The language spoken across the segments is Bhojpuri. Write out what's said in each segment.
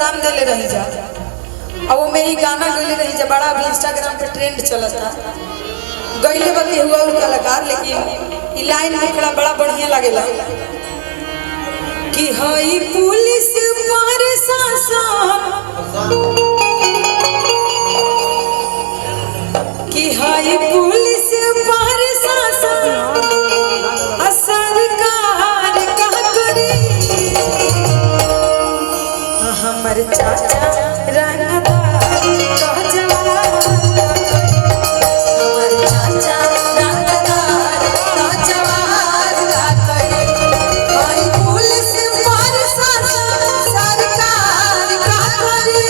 नाम देले रही जा अब वो में ही गाना गईले रही जा बड़ा भी इंस्टाग्राम पे ट्रेंड चलता गईले बके हुआ और कलाकार लेकिन ई लाइन लिखना बड़ा बढ़िया लागेला कि हई पुलिस पर शासन कि हई पुलिस पर शासन सरकार का करी हमर चाचा रंगदार का जवान हमर चाचा रंगदार का जवान का करी भाई पुलिस पर सरकार का करी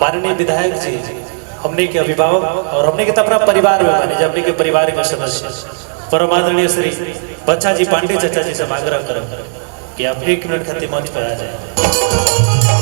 माननीय विधायक जी हमने के अभिभावक और हमने के अपना परिवार में माने हमने के परिवार के सदस्य परम आदरणीय श्री बच्चा जी पांडे चाचा जी से आग्रह करें कि आप 1 मिनट खातिर मंच पर आ जाए।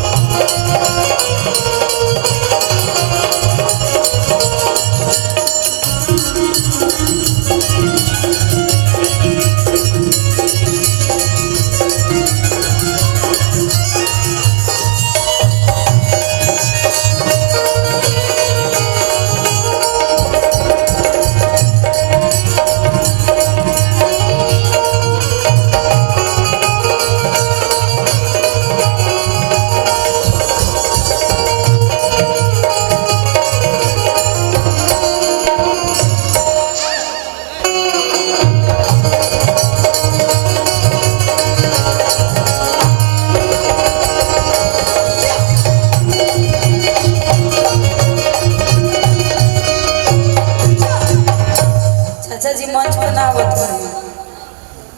चाचा जी मंच पर ना आवत रहे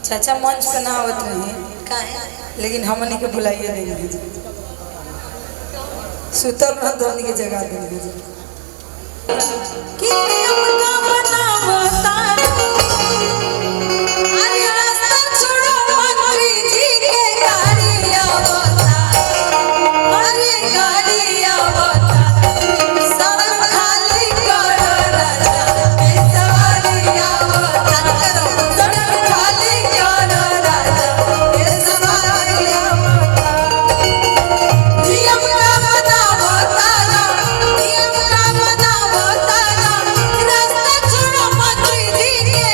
चाचा मंच पर ना आवत रहे लेकिन हमने के बुलाइए नहीं सुतल न धोनी के जगह देंगे कि नियम का बनावता अरे रास्ता छोड़ो मंत्री जी के गाड़ी आवता अरे गाड़ी आवता सड़क खाली करो राजा ए सवारी आवता सड़क खाली करो राजा ए सवारी आवता नियम का बनावता नियम का बनावता रास्ता छोड़ो मंत्री जी के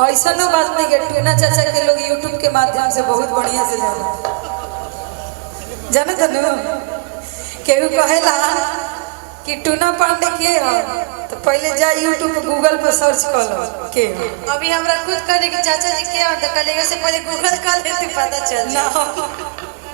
ऐसा ना बात नहीं के टूना चाचा के लोग यूट्यूब के माध्यम से बहुत बढ़िया से जाने तनु केहू कहेला कि टूना पांडे के हो तो पहले जा यूट्यूब पे गूगल पर सर्च कर लो के हो। अभी हमरा खुद कहने कि चाचा जी क्या होता कल से पहले गूगल कर लेते पता चल ना जाए।